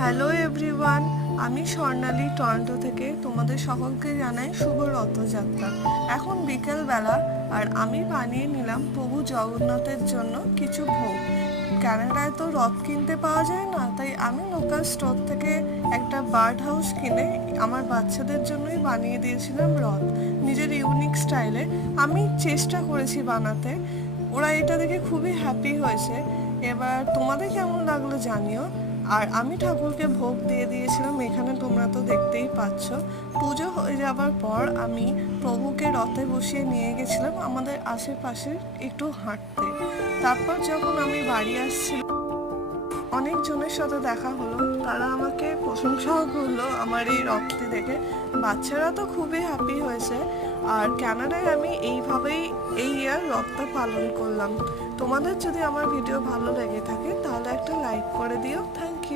Hello everyone, আমি স্বর্ণালী Toronto থেকে তোমাদের সকলকে জানাই শুভ রথযাত্রা। এখন বিকেলবেলা আর আমি বানিয়ে নিলাম প্রভু জগন্নাথের জন্য কিছু ভোগ। কানাডায় তো রথ কিনতে পাওয়া যায় না, তাই আমি লোকাল স্টোর থেকে একটা বার্ড হাউস কিনে আমার বাচ্চাদের জন্যই বানিয়ে দিয়েছিলাম রথ, নিজের ইউনিক স্টাইলে। আমি চেষ্টা করেছি বানাতে, ওরা এটা দেখে খুবই হ্যাপি হয়েছে। এবার তোমাদের কেমন লাগলো জানিও। আর আমি ঠাকুরকে ভোগ দিয়ে দিয়েছিলাম, এখানে তোমরা তো দেখতেই পাচ্ছ। পুজো হয়ে যাবার পর আমি প্রভুকে রথে বসিয়ে নিয়ে গেছিলাম আমাদের আশেপাশে একটু হাঁটতে। তারপর যখন আমি বাড়ি আসছিলাম, অনেকজনের সাথে দেখা হলো, তারা আমাকে প্রশংসাও করলো আমার এই রথটি দেখে। বাচ্চারা তো খুবই হ্যাপি হয়েছে। আর কানাডায় আমি এইভাবেই এই ইয়ার রথটা পালন করলাম। তোমাদের যদি আমার ভিডিও ভালো লেগে থাকে তাহলে একটা লাইক করে দিও। থ্যাংক